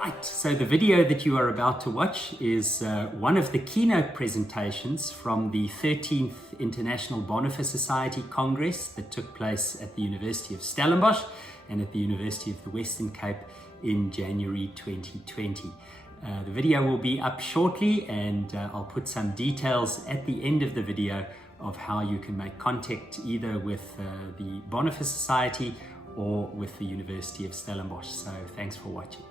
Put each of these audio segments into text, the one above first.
Right, so the video that you are about to watch is one of the keynote presentations from the 13th International Bonhoeffer Society Congress that took place at the University of Stellenbosch and at the University of the Western Cape in January 2020. The video will be up shortly, and I'll put some details at the end of the video of how you can make contact either with the Bonhoeffer Society or with the University of Stellenbosch. So thanks for watching.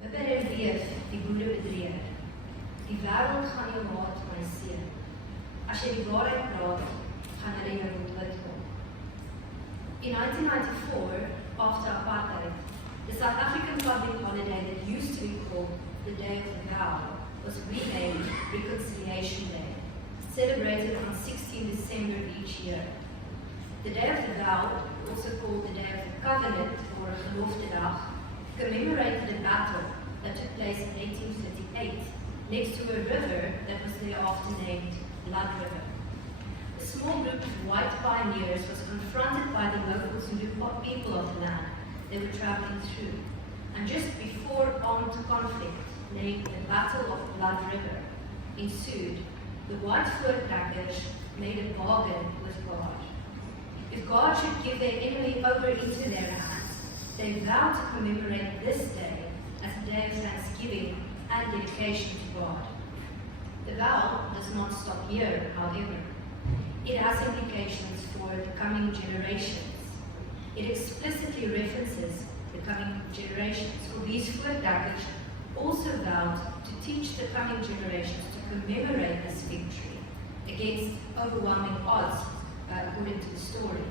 Betrayal, die goede bedrieger. Die wêreld gaan jou haat, my seun. As jy die waarheid praat, gaan hulle jou doodkom. In 1994, after apartheid, the South African public holiday that used to be called the Day of the Vow was renamed Reconciliation Day, celebrated on 16 December each year. The Day of the Vow, also called the Day of the Covenant or Geloftedag, commemorated a battle that took place in 1838 next to a river that was thereafter named Blood River. A small group of white pioneers was confronted by the local Zulu people of the land they were traveling through, and just before armed conflict, named the Battle of Blood River, ensued, the white voortrekkers made a bargain with God. If God should give their enemy over into their hands, they vowed to commemorate this day as a day of thanksgiving and dedication to God. The vow does not stop here, however. It has implications for the coming generations. It explicitly references the coming generations, for these voortrekkers also vowed to teach the coming generations to commemorate this victory against overwhelming odds, according to the story.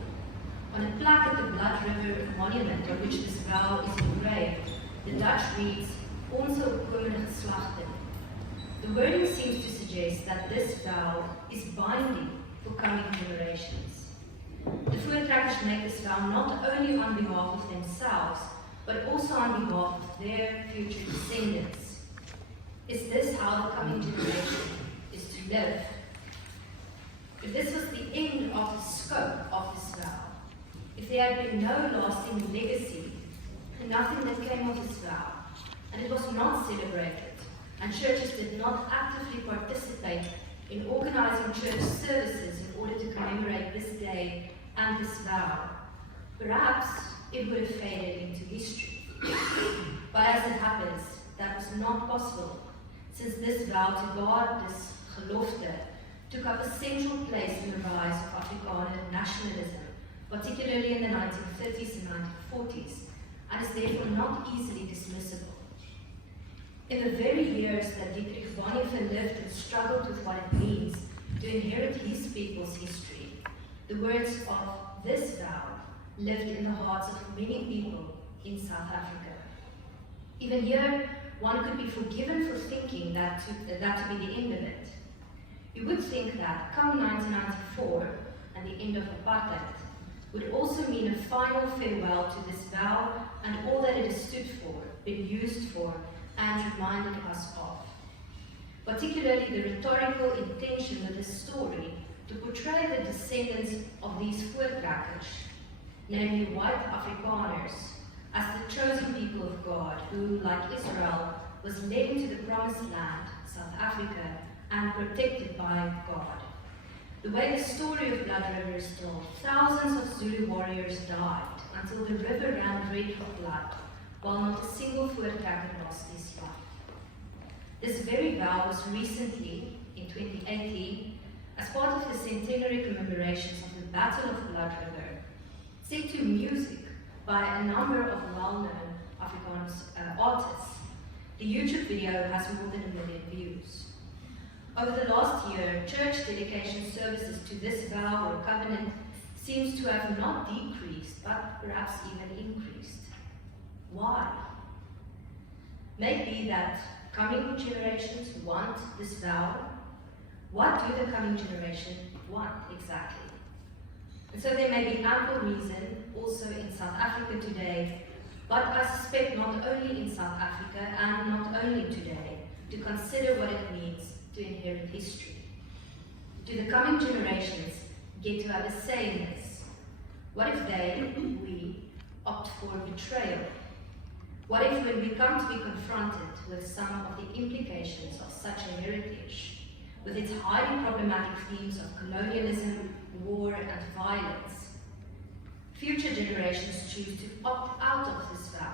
On a plaque at the Blood River monument on which this vow is engraved, the Dutch reads, Onze opkomende geslachten. The wording seems to suggest that this vow is binding for coming generations. The voortrekkers make this vow not only on behalf of themselves, but also on behalf of their future descendants. Is this how the coming generation is to live? If this was the end of the scope of this vow, if there had been no lasting legacy and nothing that came of this vow, and it was not celebrated, and churches did not actively participate in organizing church services in order to commemorate this day and this vow, perhaps it would have faded into history. But as it happens, that was not possible, since this vow to God, this gelofte, took up a central place in the rise of Afrikaner nationalism, particularly in the 1930s and 1940s, and is therefore not easily dismissible. In the very years that Dietrich Bonhoeffer lived and struggled with what it means to inherit his people's history, the words of this vow lived in the hearts of many people in South Africa. Even here, one could be forgiven for thinking that to be the end of it. You would think that come 1994 and the end of apartheid would also mean a final farewell to this vow and all that it has stood for, been used for, and reminded us of. Particularly the rhetorical intention of this story to portray the descendants of these voortrekkers, namely white Afrikaners, as the chosen people of God who, like Israel, was led into the promised land, South Africa, and protected by God. The way the story of Blood River is told, thousands of Zulu warriors died until the river ran red with blood, while not a single voortrekker lost his life. This very vow was recently, in 2018, as part of the centenary commemorations of the Battle of Blood River, set to music by a number of well-known Afrikaans artists. The YouTube video has more than 1 million views. Over the last year, church dedication services to this vow or covenant seems to have not decreased, but perhaps even increased. Why? Maybe that coming generations want this vow. What do the coming generation want exactly? And so there may be ample reason, also in South Africa today, but I suspect not only in South Africa and not only today, to consider what it means to inherit history. Do the coming generations get to have a say in this? What if they, we, opt for betrayal? What if when we come to be confronted with some of the implications of such a heritage, with its highly problematic themes of colonialism, war, and violence, future generations choose to opt out of this vow?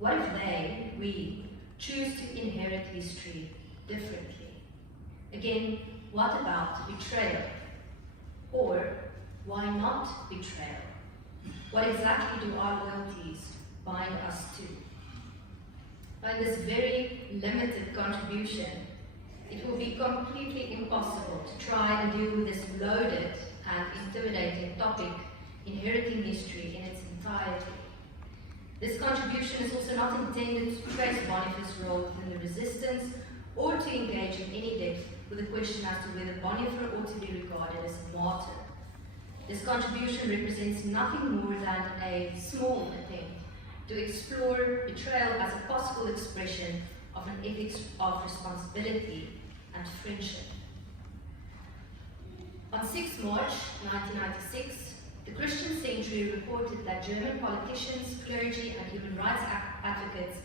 What if they, we, choose to inherit history differently? Again, what about betrayal? Or why not betrayal? What exactly do our loyalties bind us to? In this very limited contribution, it will be completely impossible to try and deal with this loaded and intimidating topic, inheriting history in its entirety. This contribution is also not intended to trace Bonhoeffer's role within the resistance or to engage in any depth with the question as to whether Bonhoeffer ought to be regarded as a martyr. This contribution represents nothing more than a small attempt to explore betrayal as a possible expression of an ethics of responsibility and friendship. On 6 March 1996, the Christian Century reported that German politicians, clergy, and human rights advocates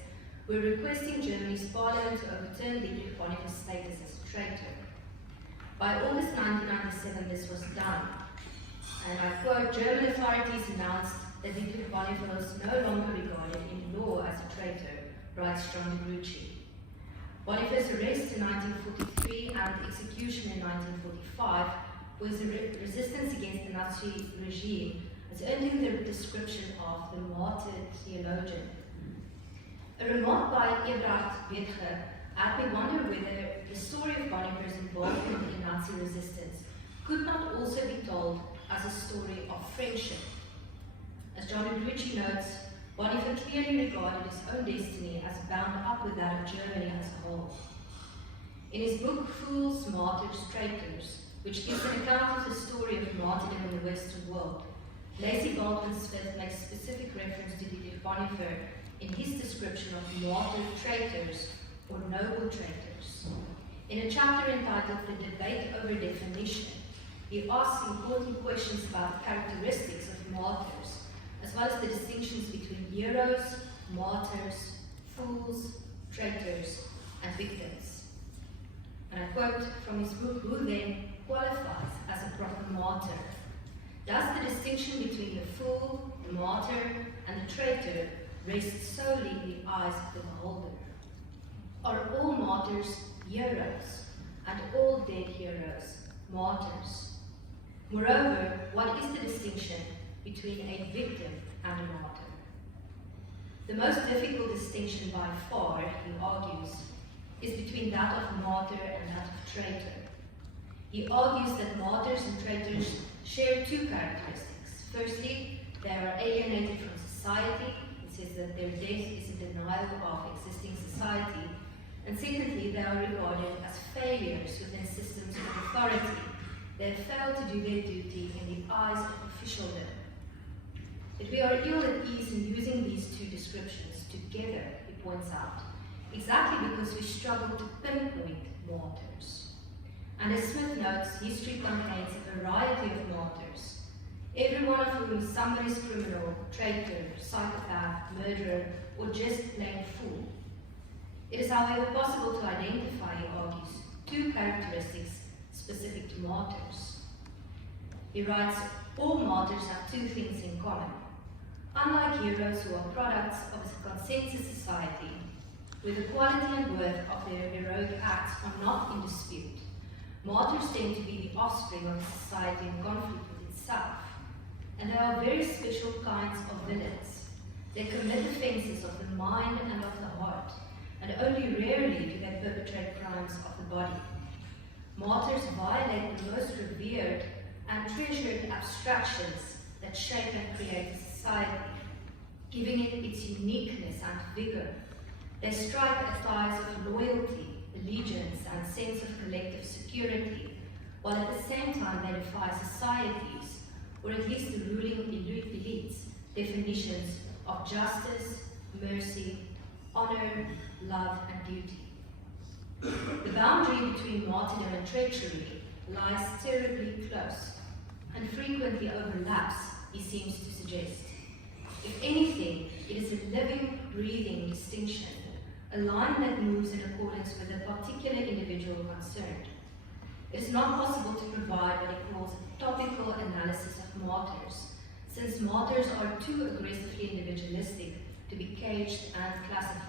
were requesting Germany's parliament to overturn Dietrich Bonhoeffer's status as a traitor. By August 1997, this was done. And I quote, German authorities announced that Dietrich Bonhoeffer was no longer regarded in law as a traitor, writes John de Grucci. Bonhoeffer's arrest in 1943 and execution in 1945 was a resistance against the Nazi regime, as earned him the description of the martyred theologian. A remark by Ebrard Betge had me wonder whether the story of Bonhoeffer's involvement in Nazi resistance could not also be told as a story of friendship. As John de Grucci notes, Bonhoeffer clearly regarded his own destiny as bound up with that of Germany as a whole. In his book, Fools, Martyrs, Traitors, which gives an account of the story of martyrdom in the Western world, Lacey Baldwin Smith makes specific reference to Dietrich Bonhoeffer in his description of martyr traitors or noble traitors. In a chapter entitled The Debate Over Definition, he asks important questions about the characteristics of martyrs, as well as the distinctions between heroes, martyrs, fools, traitors, and victims. And I quote from his book, Who then qualifies as a proper martyr? Does the distinction between the fool, the martyr, and the traitor rest solely in the eyes of the beholder? Are all martyrs heroes, and all dead heroes martyrs? Moreover, what is the distinction between a victim and a martyr? The most difficult distinction by far, he argues, is between that of martyr and that of traitor. He argues that martyrs and traitors share two characteristics. Firstly, they are alienated from society. He says that their death is a denial of existing society. And secondly, they are regarded as failures within systems of authority. They have failed to do their duty in the eyes of officialdom. But we are ill at ease in using these two descriptions together, he points out, exactly because we struggle to pinpoint martyrs. And as Smith notes, history contains a variety of martyrs, every one of whom is somebody's criminal, traitor, psychopath, murderer, or just plain fool. It is, however, possible to identify, he argues, two characteristics specific to martyrs. He writes, all martyrs have two things in common. Unlike heroes who are products of a consensus society, where the quality and worth of their heroic acts are not in dispute, martyrs tend to be the offspring of a society in conflict with itself. And they are very special kinds of villains. They commit offences of the mind and of the heart, and only rarely do they perpetrate crimes of the body. Martyrs violate the most revered and treasured abstractions that shape and create a society, giving it its uniqueness and vigor. They strike at ties of loyalty, allegiance, and sense of collective security, while at the same time they defy societies, or at least the ruling elites' definitions of justice, mercy, honor, love, and duty. The boundary between martyrdom and treachery lies terribly close and frequently overlaps he seems to suggest. If anything, it is a living, breathing distinction, a line that moves in accordance with a particular individual concerned. It is not possible to provide what he calls a topical analysis of martyrs, since martyrs are too aggressively individualistic to be caged and classified.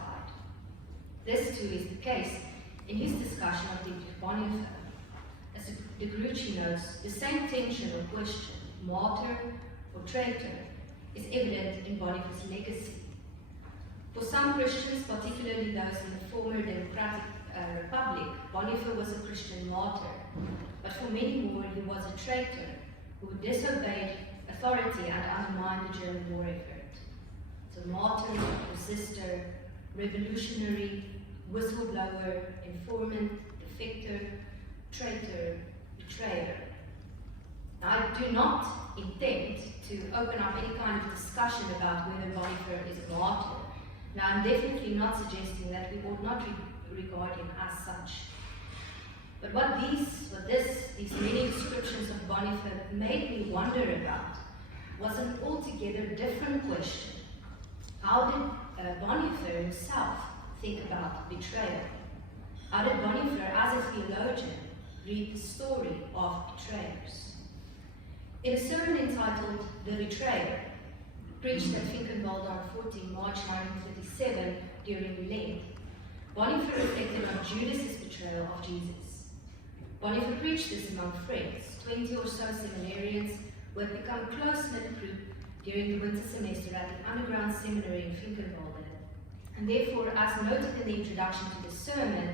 This too is the case in his discussion of Dietrich Bonhoeffer. As de Gruchy notes, the same tension or question, martyr or traitor, is evident in Bonhoeffer's legacy. For some Christians, particularly those in the former Democratic Republic, Bonhoeffer was a Christian martyr, but for many more he was a traitor who disobeyed authority and undermined the German war effort. So martyr, resistor, revolutionary, whistleblower, informant, defector, traitor, betrayer. Now, I do not intend to open up any kind of discussion about whether Bonhoeffer is a martyr. Now, I'm definitely not suggesting that we ought not regard him as such. But what these many descriptions of Bonhoeffer made me wonder about was an altogether different question. How did Bonhoeffer himself think about betrayal? How did Bonhoeffer, as a theologian, read the story of betrayers? In a sermon entitled The Betrayer, preached at Finkenwald on 14 March 1937 during Lent, Bonhoeffer reflected on Judas' betrayal of Jesus. Bonhoeffer preached this among friends, 20 or so seminarians who had become a close-knit group during the winter semester at the underground seminary in Finkenwald. And therefore, as noted in the introduction to the sermon,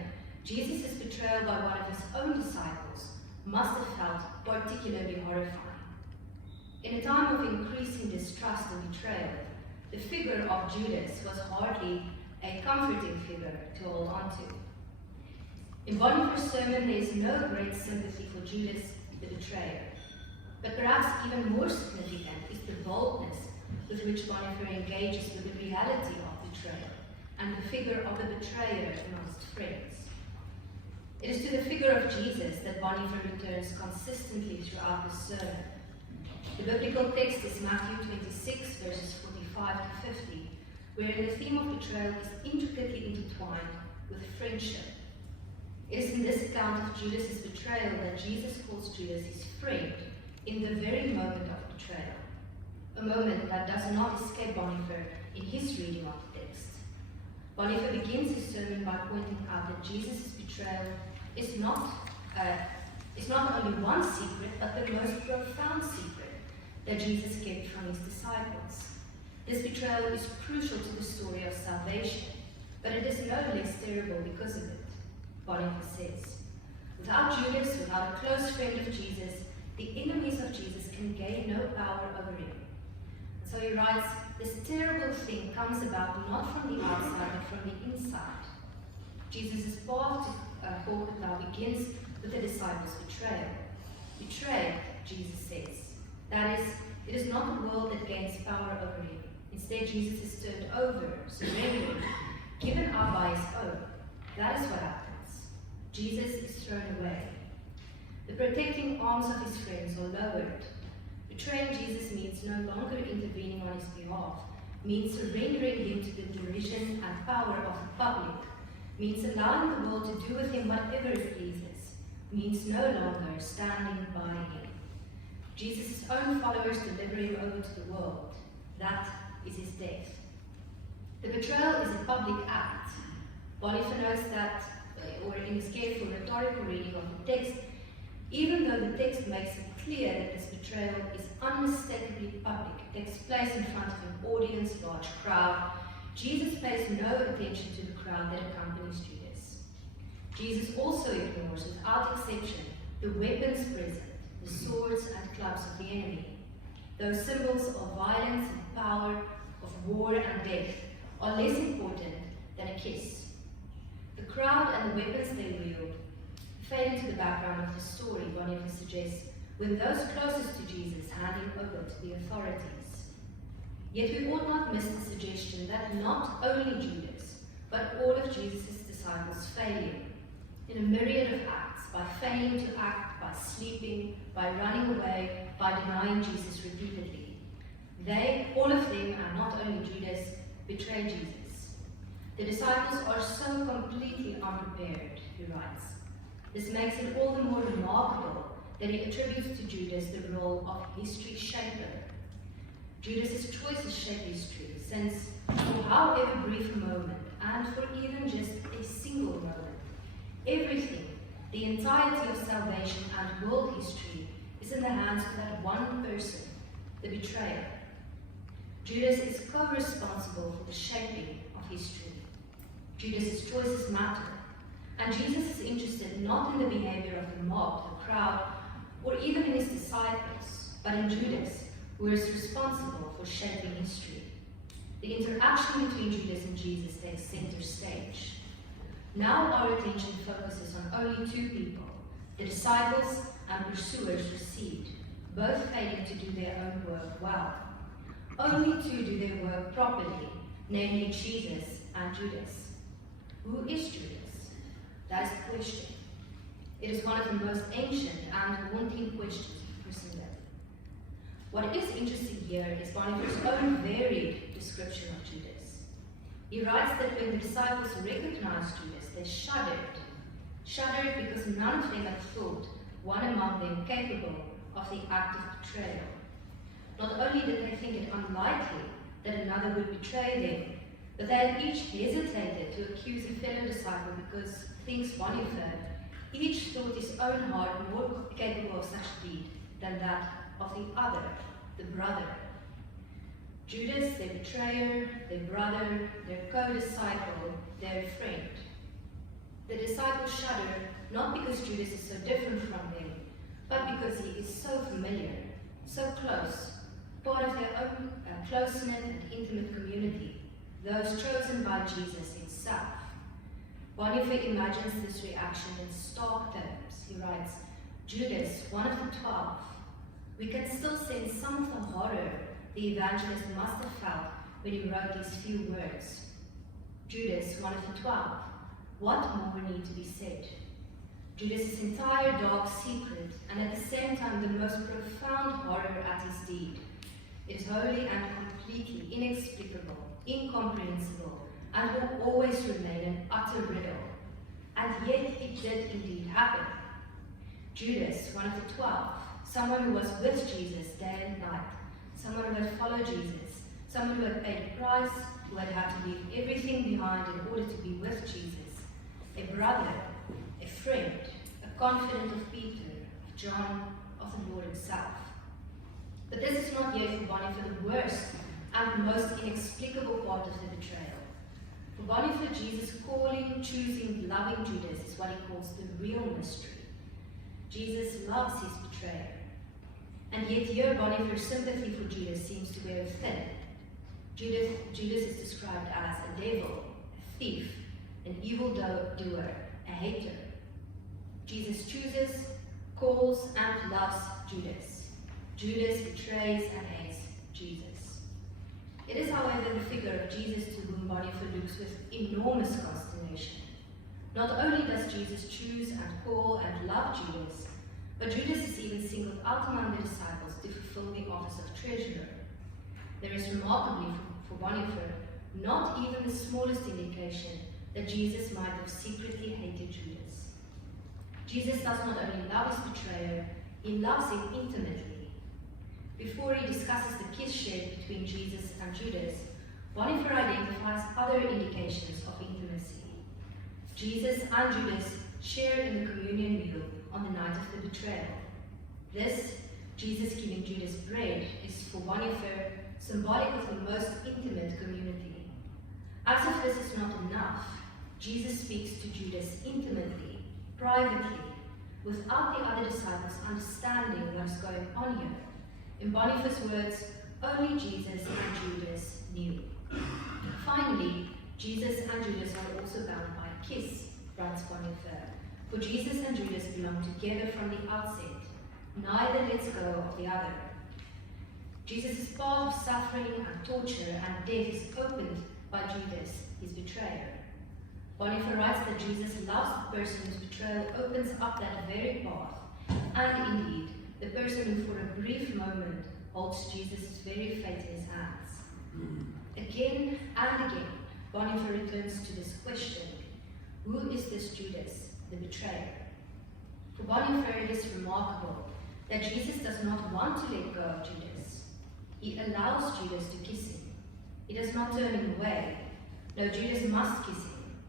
Jesus' betrayal by one of his own disciples must have felt particularly horrifying. In a time of increasing distrust and betrayal, the figure of Judas was hardly a comforting figure to hold on to. In Bonhoeffer's sermon, there is no great sympathy for Judas, the betrayer. But perhaps even more significant is the boldness with which Bonhoeffer engages with the reality of betrayal and the figure of the betrayer amongst friends. It is to the figure of Jesus that Bonhoeffer returns consistently throughout the sermon. The biblical text is Matthew 26, verses 45 to 50, wherein the theme of betrayal is intricately intertwined with friendship. It is in this account of Judas' betrayal that Jesus calls Judas his friend in the very moment of betrayal, a moment that does not escape Bonhoeffer in his reading of the text. Bonhoeffer begins his sermon by pointing out that Jesus' betrayal is not only one secret, but the most profound secret that Jesus kept from his disciples. This betrayal is crucial to the story of salvation, but it is no less terrible because of it. Bonhoeffer says, without Judas, without a close friend of Jesus, the enemies of Jesus can gain no power over him. And so he writes, this terrible thing comes about not from the outside, but from the inside. Jesus' path to Golgotha now begins with the disciples' betrayal. Betrayed, Jesus says. That is, it is not the world that gains power over him. Instead, Jesus is turned over, surrendered, given up by his own. That is what happens. Jesus is thrown away. The protecting arms of his friends are lowered. Betraying Jesus means no longer intervening on his behalf, means surrendering him to the derision and power of the public, means allowing the world to do with him whatever it pleases, means no longer standing by him. Jesus' own followers deliver him over to the world. That is his death. The betrayal is a public act. Bonhoeffer notes that, or in his careful rhetorical reading of the text, even though the text makes it clear that this betrayal is unmistakably public, it takes place in front of an audience, large crowd, Jesus pays no attention to the crowd that accompanies Judas. Jesus also ignores, without exception, the weapons present, the swords and clubs of the enemy. Those symbols of violence and power, of war and death, are less important than a kiss. The crowd and the weapons they wield fade into the background of the story, Bonhoeffer suggests, when those closest to Jesus hand him over to the authorities. Yet we ought not miss the suggestion that not only Judas, but all of Jesus' disciples fail him in a myriad of acts, by failing to act, by sleeping, by running away, by denying Jesus repeatedly. All of them, and not only Judas, betray Jesus. The disciples are so completely unprepared, he writes. This makes it all the more remarkable that he attributes to Judas the role of history shaper. Judas's choices shape history, since for however brief a moment, and for even just a single moment, everything, the entirety of salvation and world history, is in the hands of that one person, the betrayer. Judas is co-responsible for the shaping of history. Judas's choices matter, and Jesus is interested not in the behavior of the mob, the crowd, or even in his disciples, but in Judas, who is responsible for shaping history. The interaction between Judas and Jesus takes center stage. Now our attention focuses on only two people. The disciples and pursuers recede, both failing to do their own work well. Only two do their work properly, namely Jesus and Judas. Who is Judas? That is the question. It is one of the most ancient and haunting questions of Christendom. What is interesting here is Bonhoeffer's own varied description of Judas. He writes that when the disciples recognized Judas, they shuddered. Shuddered because none of them had thought one among them capable of the act of betrayal. Not only did they think it unlikely that another would betray them, but they had each hesitated to accuse a fellow disciple because, thinks Bonhoeffer, each thought his own heart more capable of such a deed than that of the other, the brother. Judas, their betrayer, their brother, their co-disciple, their friend. The disciples shudder not because Judas is so different from them, but because he is so familiar, so close, part of their own close-knit and intimate community, those chosen by Jesus himself. Bonhoeffer imagines this reaction in stark terms. He writes, Judas, one of the 12. We can still sense some of the horror the evangelist must have felt when he wrote these few words. Judas, one of the 12. What more need to be said? Judas' entire dark secret, and at the same time the most profound horror at his deed. It is wholly and completely inexplicable, incomprehensible, and will always remain an utter riddle. And yet it did indeed happen. Judas, one of the 12, someone who was with Jesus day and night, someone who had followed Jesus, someone who had paid a price, who had had to leave everything behind in order to be with Jesus, a brother, a friend, a confidant of Peter, of John, of the Lord himself. But this is not yet for Bonhoeffer the worst and most inexplicable part of the betrayal. For Bonhoeffer, Jesus' calling, choosing, loving Judas is what he calls the real mystery. Jesus loves his betrayer. And yet here Bonhoeffer's sympathy for Judas seems to wear thin. Judas is described as a devil, a thief, an evildoer, a hater. Jesus chooses, calls, and loves Judas. Judas betrays and hates Jesus. It is, however, the figure of Jesus to whom Bonhoeffer looks with enormous consternation. Not only does Jesus choose and call and love Judas, but Judas is even singled out among the disciples to fulfill the office of treasurer. There is remarkably, for Bonhoeffer, not even the smallest indication that Jesus might have secretly hated Judas. Jesus does not only love his betrayer, he loves him intimately. Before he discusses the kiss shared between Jesus and Judas, Bonhoeffer identifies other indications of intimacy. Jesus and Judas share in the communion meal on the night of the betrayal. This, Jesus giving Judas bread, is for Bonhoeffer symbolic of the most intimate community. As if this is not enough, Jesus speaks to Judas intimately, privately, without the other disciples understanding what is going on here. In Bonhoeffer's words, only Jesus and Judas knew. Finally, Jesus and Judas are also bound by a kiss, writes Bonhoeffer, for Jesus and Judas belong together from the outset. Neither lets go of the other. Jesus' path of suffering and torture and death is opened by Judas, his betrayer. Bonhoeffer writes that Jesus loves the person whose betrayal opens up that very path, and indeed, the person who for a brief moment holds Jesus' very fate in his hands. Again and again, Bonhoeffer returns to this question: who is this Judas, the betrayer? For Bonhoeffer, it is remarkable that Jesus does not want to let go of Judas. He allows Judas to kiss him. He does not turn him away. No, Judas must kiss him.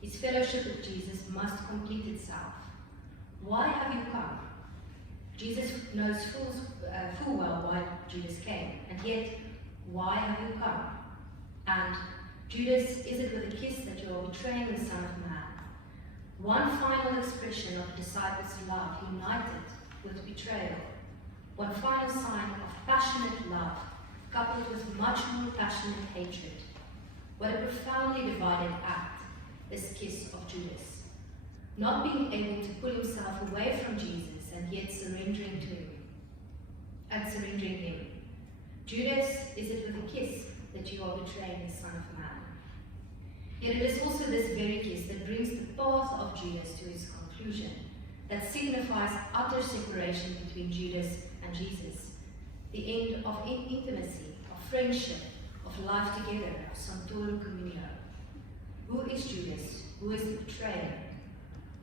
His fellowship with Jesus must complete itself. Why have you come? Jesus knows full well why Judas came, and yet, why have you come? And Judas, is it with a kiss that you are betraying the Son of Man? One final expression of the disciples' love united with betrayal. One final sign of passionate love coupled with much more passionate hatred. What a profoundly divided act, this kiss of Judas. Not being able to pull himself away from Jesus and yet surrendering him. Judas, is it with a kiss that you are betraying the Son of Man? Yet it is also this very kiss that brings the path of Judas to its conclusion, that signifies utter separation between Judas and Jesus, the end of intimacy, of friendship, of life together, of Sanctorum Communio. Who is Judas? Who is the betrayer?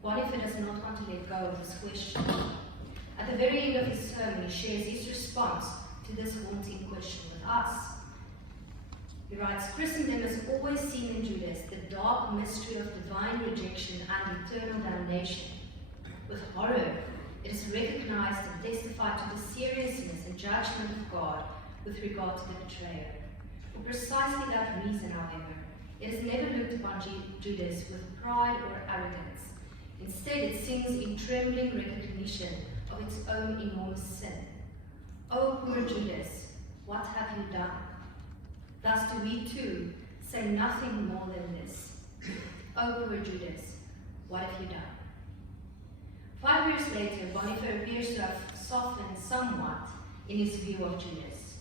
Bonhoeffer does not want to let go of this question. At the very end of his sermon, he shares his response to this haunting question with us. He writes, Christendom has always seen in Judas the dark mystery of divine rejection and eternal damnation. With horror, it is recognized and testified to the seriousness and judgment of God with regard to the betrayer. For precisely that reason, however, it has never looked upon Judas with pride or arrogance. Instead, it sings in trembling recognition of its own enormous sin. O poor Judas, what have you done? Thus do we too say nothing more than this. O poor Judas, what have you done? 5 years later, Bonhoeffer appears to have softened somewhat in his view of Judas.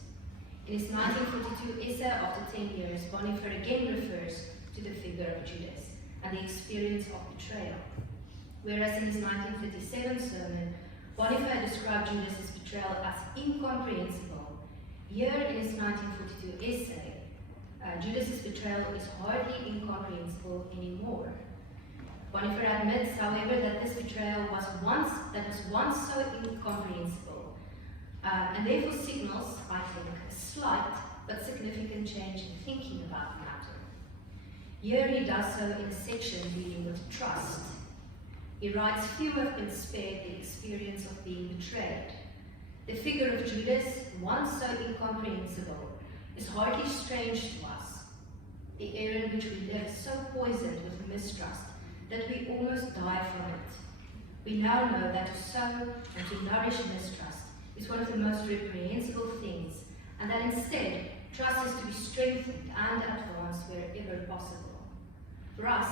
In his 1942 essay, After 10 Years, Bonhoeffer again refers to the figure of Judas and the experience of betrayal. Whereas in his 1937 sermon, Bonhoeffer described Judas' betrayal as incomprehensible. Here in his 1942 essay, Judas' betrayal is hardly incomprehensible anymore. Bonhoeffer admits, however, that this betrayal was once so incomprehensible, and therefore signals, I think, a slight but significant change in thinking about the matter. Here he does so in a section dealing with trust. He writes, few have been spared the experience of being betrayed. The figure of Judas, once so incomprehensible, is hardly strange to us. The air in which we live is so poisoned with mistrust that we almost die from it. We now know that to sow and to nourish mistrust is one of the most reprehensible things, and that instead, trust is to be strengthened and advanced wherever possible. For us,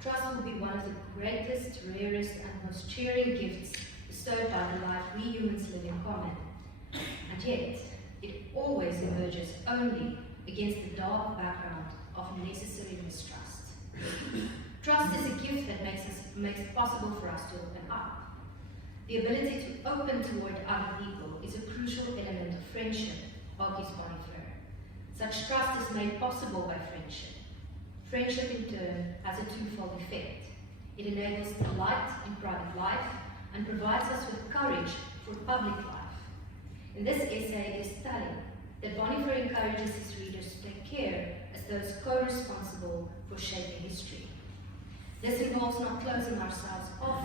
trust will be one of the greatest, rarest, and most cheering gifts bestowed by the life we humans live in common. And yet, it always emerges only against the dark background of necessary mistrust. Trust is a gift that makes it possible for us to open up. The ability to open toward other people is a crucial element of friendship, argues Bonhoeffer. Such trust is made possible by friendship. Friendship, in turn, has a twofold effect. It enables delight in private life and provides us with courage for public life. In this essay, it is telling that Bonhoeffer encourages his readers to take care as those co-responsible for shaping history. This involves not closing ourselves off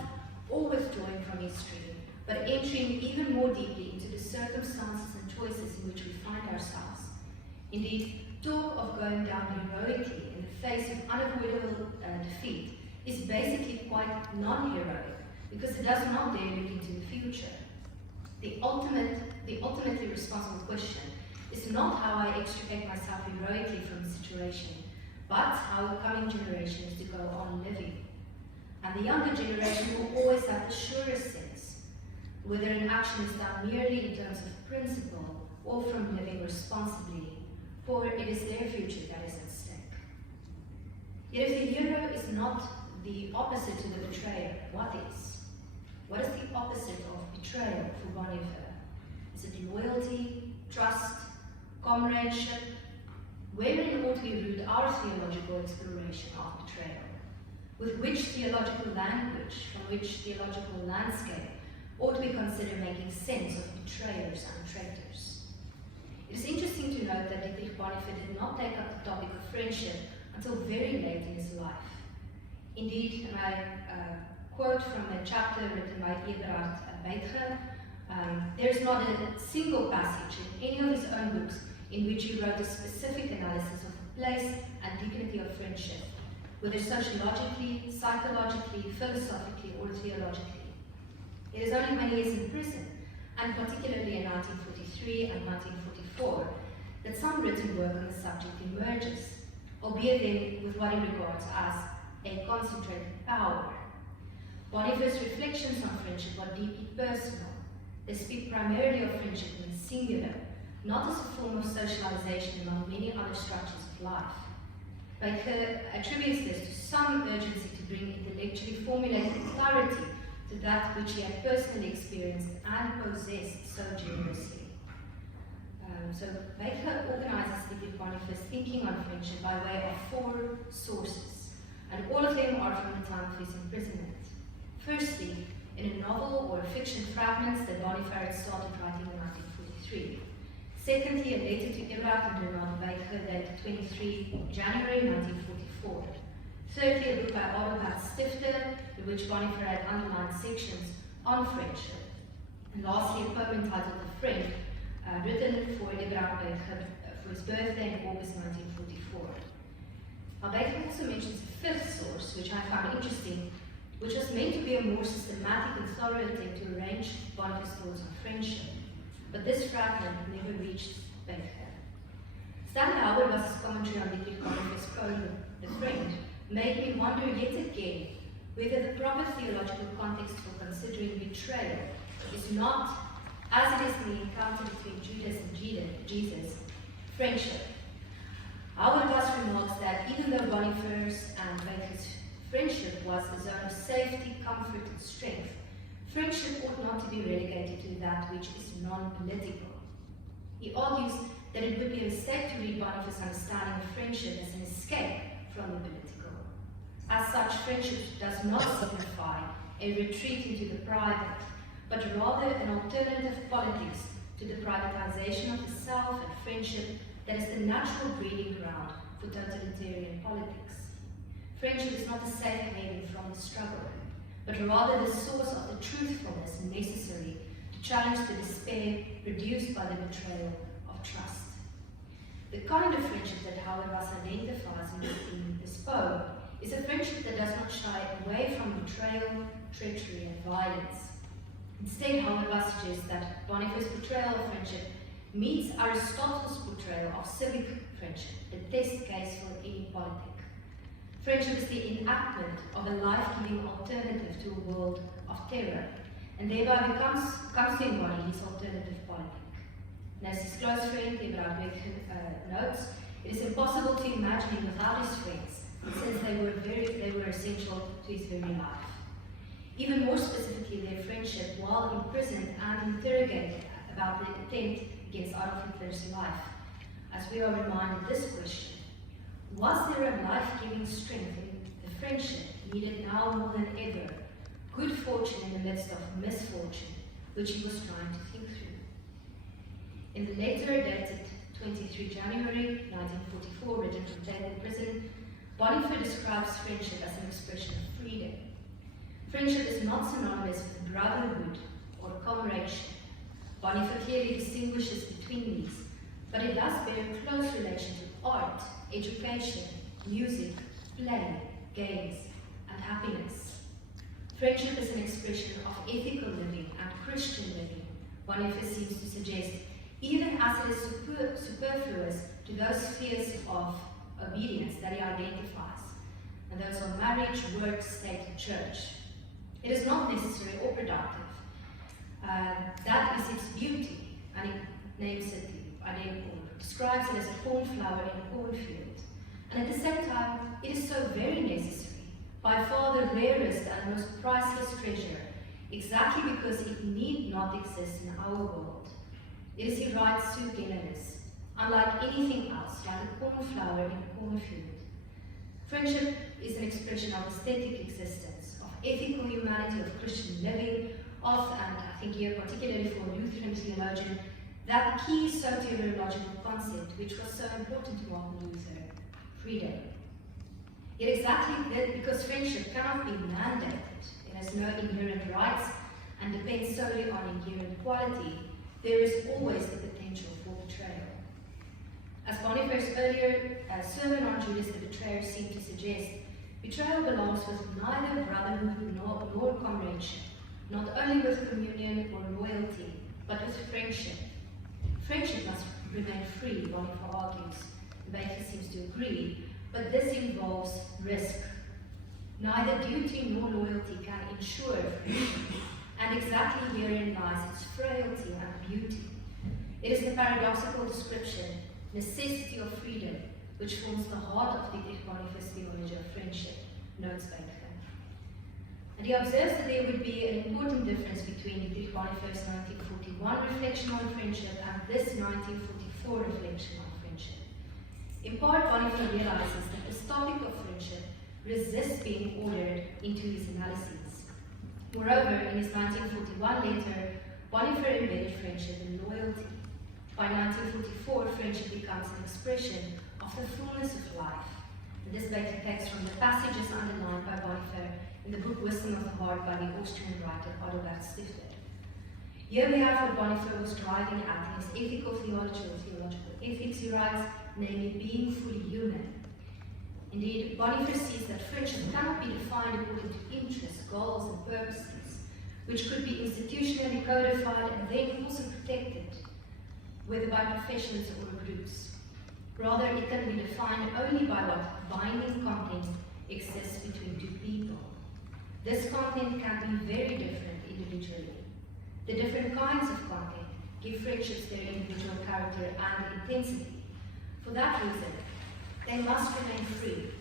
or withdrawing from history, but entering even more deeply into the circumstances and choices in which we find ourselves. Indeed, talk of going down heroically in the face of unavoidable defeat is basically quite non-heroic, because it does not dare look into the future. The ultimately responsible question is not how I extricate myself heroically from the situation, but how a coming generation is to go on living. And the younger generation will always have the surest sense, whether an action is done merely in terms of principle or from living responsibly, for it is their future that is at stake. Yet if the hero is not the opposite to the betrayer, what is? What is the opposite of betrayal for Bonhoeffer? Is it loyalty, trust, comradeship, wherein ought we root our theological exploration of betrayal? With which theological language, from which theological landscape, ought we consider making sense of betrayers and traitors? It is interesting to note that Dietrich Bonhoeffer did not take up the topic of friendship until very late in his life. Indeed, and I quote from a chapter written by Eberhard Beitger, there is not a single passage in any of his own books in which he wrote a specific analysis of the place and dignity of friendship, whether sociologically, psychologically, philosophically, or theologically. It is only when he is in prison, and particularly in 1943 and 1944, that some written work on the subject emerges, albeit then with what he regards as a concentrated power. Bonhoeffer's reflections on friendship are deeply personal. They speak primarily of friendship in the singular, not as a form of socialization among many other structures of life. Beitger attributes this to some urgency to bring intellectually formulated clarity to that which he had personally experienced and possessed so generously. So Beitger organizes Dietrich Bonhoeffer's thinking on friendship by way of 4 sources, and all of them are from the time of his imprisonment. Firstly, in a novel or fiction fragments that Bonhoeffer had started writing in 1943. Secondly, a letter to Eberhard and Renate Beitger dated 23 January 1944. Thirdly, a book by Adelbert Stifter, in which Bonhoeffer had underlined sections on friendship. And lastly, a poem entitled The Friend, written for Eberhard Beitger for his birthday in August 1944. Now, Beitger also mentions a 5th source, which I found interesting, which was meant to be a more systematic and thorough attempt to arrange Bonhoeffer's thoughts on friendship. But this fragment never reached Beitger. Stanley Auerbach's commentary on Dietrich Bonhoeffer's poem, The Friend, made me wonder yet again whether the proper theological context for considering betrayal is not, as it is in the encounter between Judas and Jesus, friendship. Auerbach remarks that even though Bonhoeffer's and Beitger's friendship was a zone of safety, comfort, and strength, friendship ought not to be relegated to that which is non-political. He argues that it would be a mistake to read Bonhoeffer's understanding of friendship as an escape from the political. As such, friendship does not signify a retreat into the private, but rather an alternative politics to the privatization of the self and friendship that is the natural breeding ground for totalitarian politics. Friendship is not a safe haven from the struggle, but rather the source of the truthfulness necessary to challenge the despair produced by the betrayal of trust. The kind of friendship that Auerbach identifies in this poem is a friendship that does not shy away from betrayal, treachery, and violence. Instead, Auerbach suggests that Bonhoeffer's portrayal of friendship meets Aristotle's portrayal of civic friendship, the test case for any politic. Friendship is the enactment of a life-giving alternative to a world of terror, and thereby comes to embody his alternative politic. And as his close friend Eberhard Beitger notes, it is impossible to imagine him without his friends, since they were essential to his very life. Even more specifically, their friendship while imprisoned and interrogated about the attempt against Adolf Hitler's life, as we are reminded this question: was there a life-giving strength in the friendship needed now more than ever, good fortune in the midst of misfortune, which he was trying to think through? In the letter dated 23 January 1944, written from Table Prison, Bonhoeffer describes friendship as an expression of freedom. Friendship is not synonymous with brotherhood or comradeship. Bonhoeffer clearly distinguishes between these, but it does bear close relation to art, education, music, play, games, and happiness. Friendship is an expression of ethical living and Christian living, Bonhoeffer seems to suggest, even as it is superfluous to those spheres of obedience that he identifies, and those are marriage, work, state, and church. It is not necessary or productive. That is its beauty, and it names it, describes it as a cornflower in a cornfield. And at the same time, it is so very necessary, by far the rarest and most priceless treasure, exactly because it need not exist in our world. It is, he writes, togetherness, unlike anything else, like a cornflower in a cornfield. Friendship is an expression of aesthetic existence, of ethical humanity, of Christian living, of, and I think here particularly for a Lutheran theologian, that key soteriological concept which was so important to Martin Luther, freedom. Yet exactly that, because friendship cannot be mandated, it has no inherent rights and depends solely on inherent quality, there is always the potential for betrayal. As Bonhoeffer's earlier sermon on Judas the Betrayer seemed to suggest, betrayal belongs with neither brotherhood nor comradeship, not only with communion or loyalty, but with friendship. Friendship must remain free, Bonhoeffer argues. Baker seems to agree, but this involves risk. Neither duty nor loyalty can ensure friendship, and exactly herein lies its frailty and beauty. It is the paradoxical description, necessity of freedom, which forms the heart of Dietrich Bonhoeffer's theology of friendship, notes Baker. And he observes that there would be an important difference between Dietrich Bonhoeffer's 1941 reflection on friendship and this 1944 reflection on friendship. In part, Bonhoeffer realizes that this topic of friendship resists being ordered into his analyses. Moreover, in his 1941 letter, Bonhoeffer embedded friendship in loyalty. By 1944, friendship becomes an expression of the fullness of life. And this Baker takes from the passages underlined by Bonhoeffer in the book Wisdom of the Heart by the Austrian writer Adalbert Stifter. Here we have what Bonhoeffer was driving at in his ethical theology or theological ethics, he writes, namely being fully human. Indeed, Bonhoeffer sees that friendship cannot be defined according to interests, goals, and purposes, which could be institutionally codified and then also protected, whether by professions or groups. Rather, it can be defined only by what binding content exists between two people. This content can be very different individually. The different kinds of content give friendships their individual character and intensity. For that reason, they must remain free.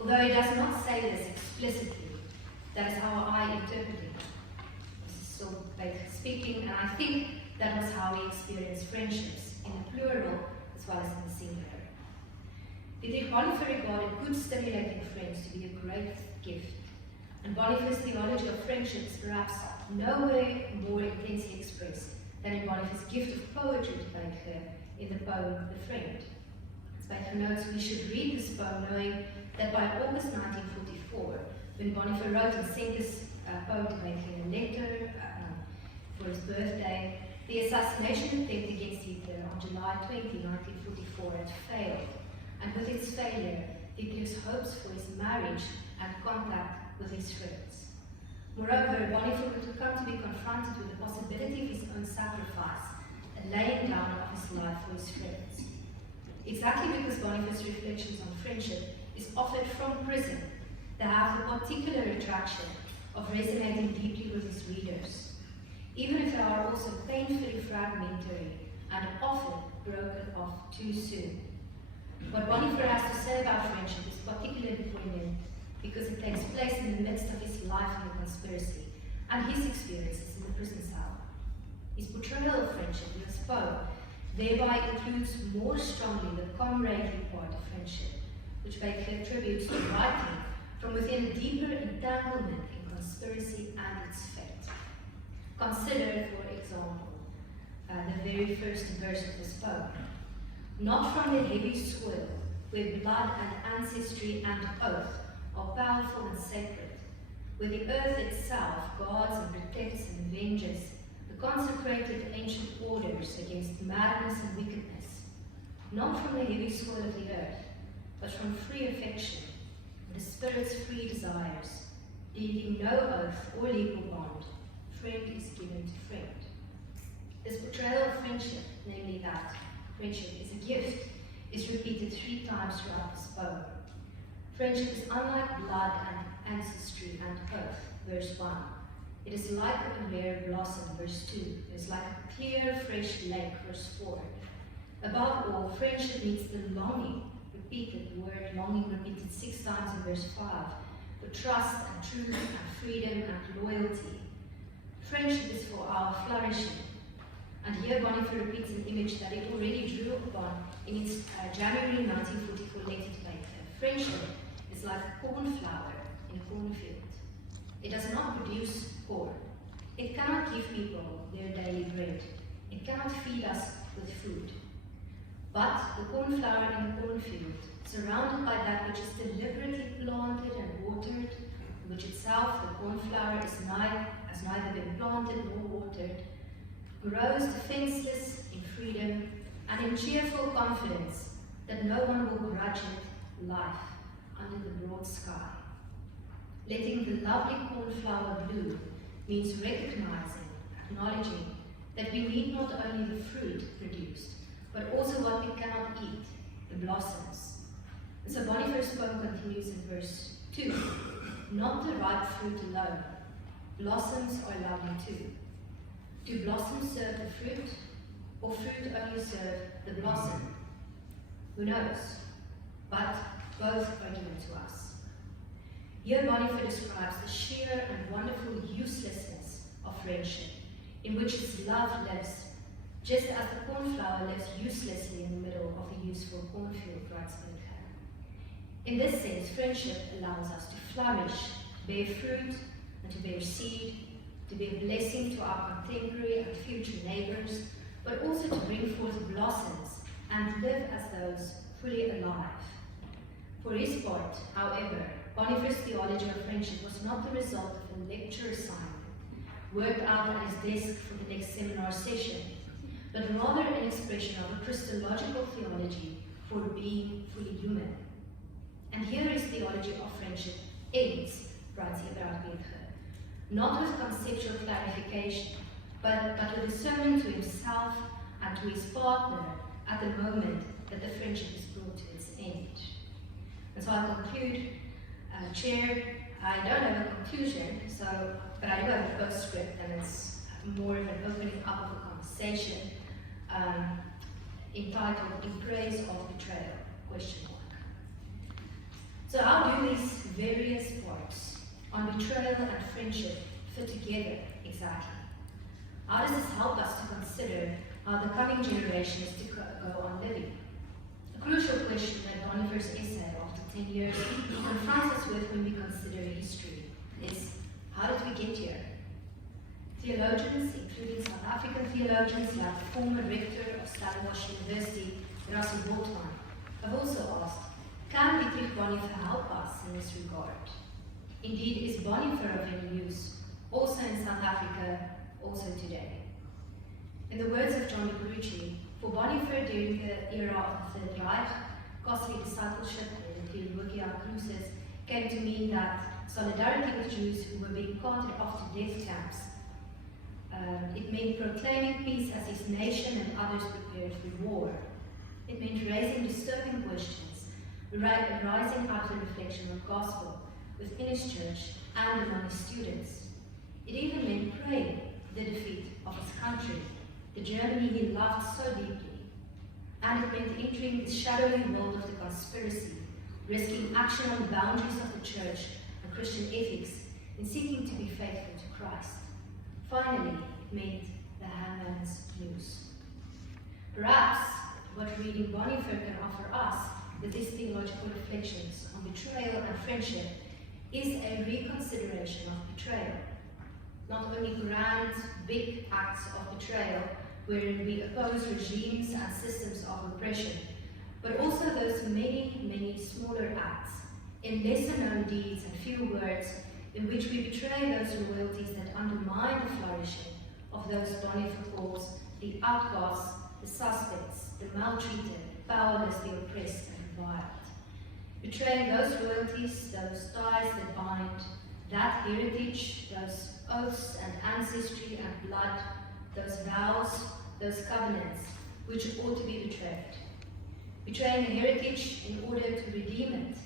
Although he does not say this explicitly, that is how I interpret it. This is still Baker speaking, and I think that was how he experienced friendships, in the plural as well as in the singular. Dietrich Bonhoeffer regarded good stimulating friends to be a great gift, and Bonhoeffer's theology of friendship is perhaps nowhere more intensely expressed than in Bonhoeffer's gift of poetry to Baker in the poem The Friend. As Baker notes, we should read this poem knowing that by August 1944, when Bonhoeffer wrote and sent this poem to Baker in a letter for his birthday, the assassination attempt against Hitler on July 20, 1944 had failed, and with its failure, Dietrich's hopes for his marriage and contact with his friends. Moreover, Bonhoeffer would come to be confronted with the possibility of his own sacrifice, a laying down of his life for his friends. Exactly because Bonhoeffer's reflections on friendship is offered from prison, they have the particular attraction of resonating deeply with his readers, even if they are also painfully fragmentary and often broken off too soon. What Bonhoeffer has to say about friendship is particularly poignant because it takes place in the midst of his life in the conspiracy and his experiences in the prison cell. His portrayal of friendship in this poem thereby includes more strongly the comradely part of friendship, which Baker attributes to writing from within a deeper entanglement in conspiracy and its fate. Consider, for example, the very first verse of this poem. Not from the heavy soil, where blood and ancestry and oath are powerful and sacred, where the earth itself guards and protects and avenges the consecrated ancient orders against madness and wickedness. Not from the heavy soil of the earth, but from free affection, and the spirit's free desires, leaving no oath or legal bond, friend is given to friend. This portrayal of friendship, namely that friendship is a gift, is repeated 3 times throughout this poem. Friendship is unlike blood and ancestry and oath, verse 1. It is like a rare blossom, verse 2. It is like a clear, fresh lake, verse 4. Above all, friendship needs the longing, repeated, the word longing repeated 6 times in verse 5, for trust and truth and freedom and loyalty. Friendship is for our flourishing. And here Bonhoeffer repeats an image that it already drew upon in its January 1944 letter to Baker. Friendship is like a cornflower in a cornfield. It does not produce corn. It cannot give people their daily bread. It cannot feed us with food. But the cornflower in the cornfield, surrounded by that which is deliberately planted and watered, which itself, the cornflower, has neither been planted nor watered, grows defenseless in freedom and in cheerful confidence that no one will grudge it life under the broad sky. Letting the lovely cornflower bloom means recognizing, acknowledging that we need not only the fruit produced, but also what we cannot eat, the blossoms. And so Bonhoeffer's poem continues in verse 2. Not the ripe fruit alone. Blossoms are lovely too. Do blossoms serve the fruit, or fruit only serve the blossom? Who knows? But both are given to us. Here Bonhoeffer describes the sheer and wonderful uselessness of friendship, in which its love lives, just as the cornflower lives uselessly in the middle of a useful cornfield, writes Bonhoeffer. In this sense, friendship allows us to flourish, bear fruit, and to bear seed, to be a blessing to our contemporary and future neighbors, but also to bring forth blossoms and live as those fully alive. For his part, however, Bonhoeffer's theology of friendship was not the result of a lecture assignment, worked out at his desk for the next seminar session, but rather an expression of a Christological theology for being fully human. And here his theology of friendship ends, writes Eberhard Bencher, not with conceptual clarification, but with a sermon to himself and to his partner at the moment that the friendship is brought to its end. And so I conclude, Chair, I don't have a conclusion, but I do have a postscript, and it's more of an opening up of a conversation entitled In Praise of Betrayal, ? So how do these various parts on betrayal and friendship fit together exactly? How does this help us to consider how the coming generation is to go on living? A crucial question that Bonhoeffer's essay, after 10 years, confronts us with when we consider history is, how did we get here? Theologians, including South African theologians like the former rector of Stellenbosch University, Rassi Boltman, have also asked, can Dietrich Bonhoeffer help us in this regard? Indeed, is Bonhoeffer of any use, also in South Africa, also today? In the words of John Berucci, for Bonhoeffer during the era of the Third Reich, costly discipleship, or the Theological cruises, came to mean that solidarity with Jews who were being carted off to death camps. It meant proclaiming peace as his nation and others prepared for war. It meant raising disturbing questions, rising out of reflection of gospel within his church and among his students. It even meant praying the defeat of his country, the Germany he loved so deeply. And it meant entering the shadowy world of the conspiracy, risking action on the boundaries of the church and Christian ethics in seeking to be faithful to Christ. Finally, it meant the hangman's noose. Perhaps what reading Bonhoeffer can offer us with his theological reflections on betrayal and friendship is a reconsideration of betrayal. Not only grand, big acts of betrayal wherein we oppose regimes and systems of oppression, but also those many, many smaller acts in lesser known deeds and few words in which we betray those loyalties that undermine the flourishing of those Bonhoeffer calls the outcasts, the suspects, the maltreated, powerless, the oppressed, and reviled. Betraying those loyalties, those ties that bind, that heritage, those oaths and ancestry and blood, those vows, those covenants, which ought to be betrayed. Betraying a heritage in order to redeem it.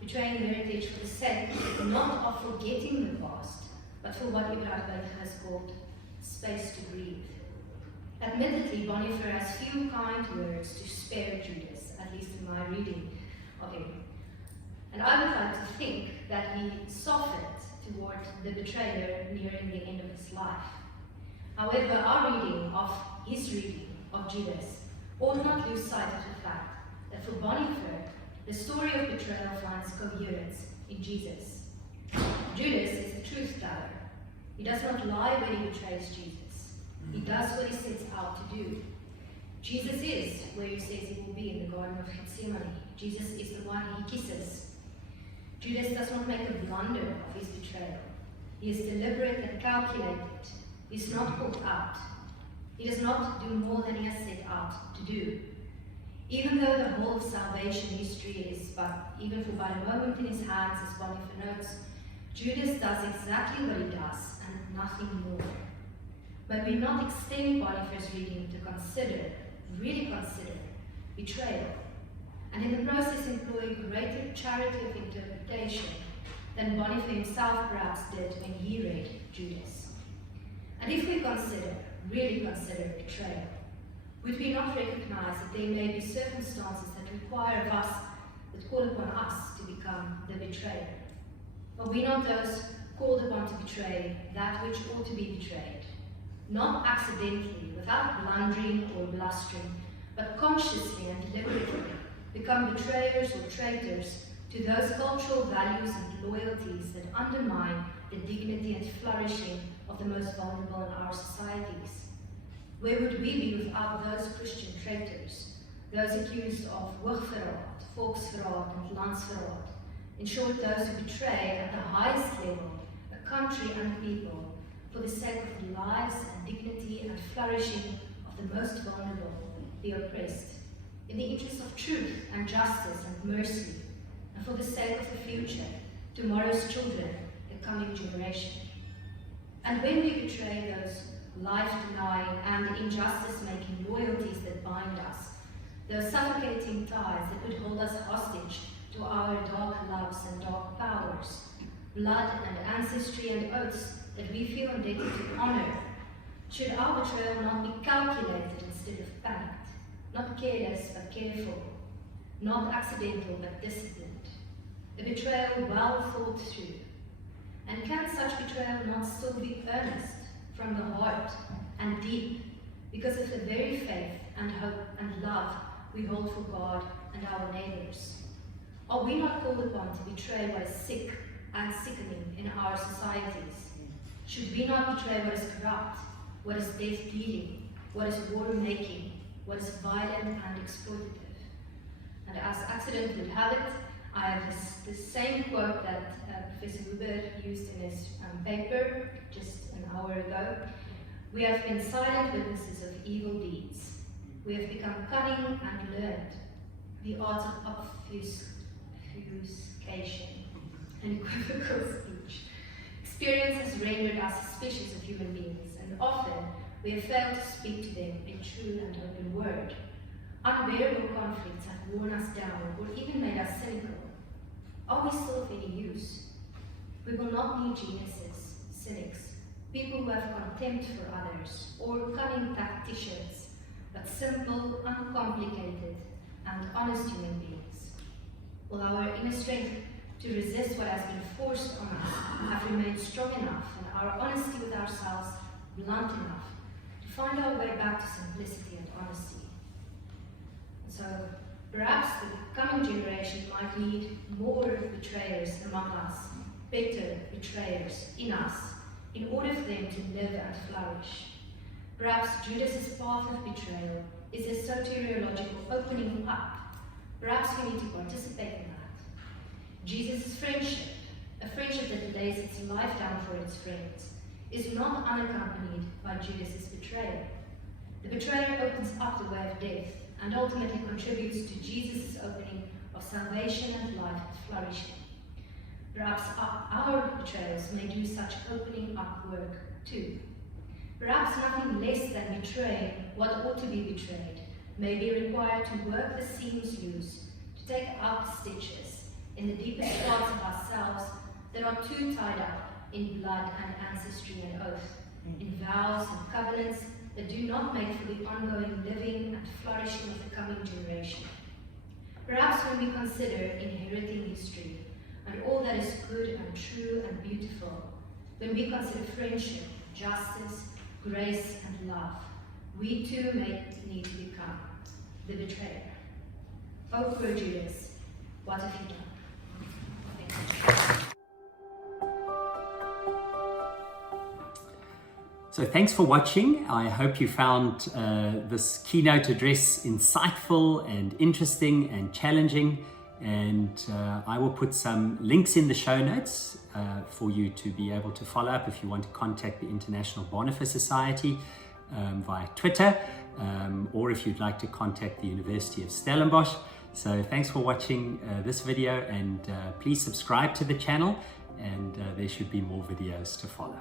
Betraying a heritage for the sake not of forgetting the past, but for what Eberhard Bencher has called space to breathe. Admittedly, Bonhoeffer has few kind words to spare Judas, at least in my reading of him. And I would like to think that he softened toward the betrayer nearing the end of his life. However, our reading of his reading of Judas ought not lose sight of the fact that for Bonhoeffer, the story of betrayal finds coherence in Jesus. Judas is the truth teller. He does not lie when he betrays Jesus. He does what he sets out to do. Jesus is where he says he will be in the Garden of Gethsemane. Jesus is the one he kisses. Judas does not make a blunder of his betrayal. He is deliberate and calculated. He is not caught out. He does not do more than he has set out to do. Even though the whole of salvation history is even for but a moment in his hands, as Bonhoeffer notes, Judas does exactly what he does and nothing more. But we not extend Bonhoeffer's reading to really consider, betrayal, and in the process employ greater charity of interpretation than Bonhoeffer himself perhaps did when he read Judas. And if we really consider betrayal, would we not recognize that there may be circumstances that require of us, that call upon us to become the betrayer? Are we not those called upon to betray that which ought to be betrayed? Not accidentally, without blundering or blustering, but consciously and deliberately become betrayers or traitors to those cultural values and loyalties that undermine the dignity and flourishing of the most vulnerable in our societies. Where would we be without those Christian traitors, those accused of hoogverraad, volksverraad and landsverraad, in short, those who betray at the highest level a country and people for the sake of the lives and dignity and flourishing of the most vulnerable, the oppressed, in the interest of truth and justice and mercy, and for the sake of the future, tomorrow's children, the coming generation. And when we betray those life-denying and injustice-making loyalties that bind us, those suffocating ties that would hold us hostage to our dark loves and dark powers, blood and ancestry and oaths that we feel indebted to honor, should our betrayal not be calculated instead of panicked, not careless but careful, not accidental but disciplined, a betrayal well thought through? And can such betrayal not still be earnest, from the heart and deep, because of the very faith and hope and love we hold for God and our neighbors? Are we not called upon to betray what is sick and sickening in our societies? Should we not betray what is corrupt, what is death-dealing, what is war-making, what is violent and exploitative? And as accident would have it, I have this same quote that Professor Huber used in his paper just an hour ago. We have been silent witnesses of evil deeds. We have become cunning and learned the arts of obfuscation and equivocal speech. Experience has rendered us suspicious of human beings, and often we have failed to speak to them in true and open word. Unbearable conflicts have worn us down or even made us cynical. Are we still of any use? We will not need geniuses, cynics, people who have contempt for others, or cunning tacticians, but simple, uncomplicated, and honest human beings. Will our inner strength to resist what has been forced on us have remained strong enough, and our honesty with ourselves blunt enough to find our way back to simplicity and honesty? So perhaps the coming generation might need more betrayers among us, better betrayers in us, in order for them to live and flourish. Perhaps Judas's path of betrayal is a soteriological opening up. Perhaps we need to participate in that. Jesus' friendship, a friendship that lays its life down for its friends, is not unaccompanied by Judas's betrayal. The betrayer opens up the way of death and ultimately contributes to Jesus' opening of salvation and life and flourishing. Perhaps our betrayals may do such opening up work too. Perhaps nothing less than betraying what ought to be betrayed may be required to work the seams loose, to take out the stitches in the deepest parts of ourselves that are too tied up in blood and ancestry and oath, in vows and covenants that do not make for the ongoing living and flourishing of the coming generation. Perhaps when we consider inheriting history and all that is good and true and beautiful, when we consider friendship, justice, grace and love, we too may need to become the betrayer. Oh, poor Judas, what have you done? Thank you. So thanks for watching. I hope you found this keynote address insightful and interesting and challenging. And I will put some links in the show notes for you to be able to follow up if you want to contact the International Bonhoeffer Society via Twitter, or if you'd like to contact the University of Stellenbosch. So thanks for watching this video, and please subscribe to the channel, and there should be more videos to follow.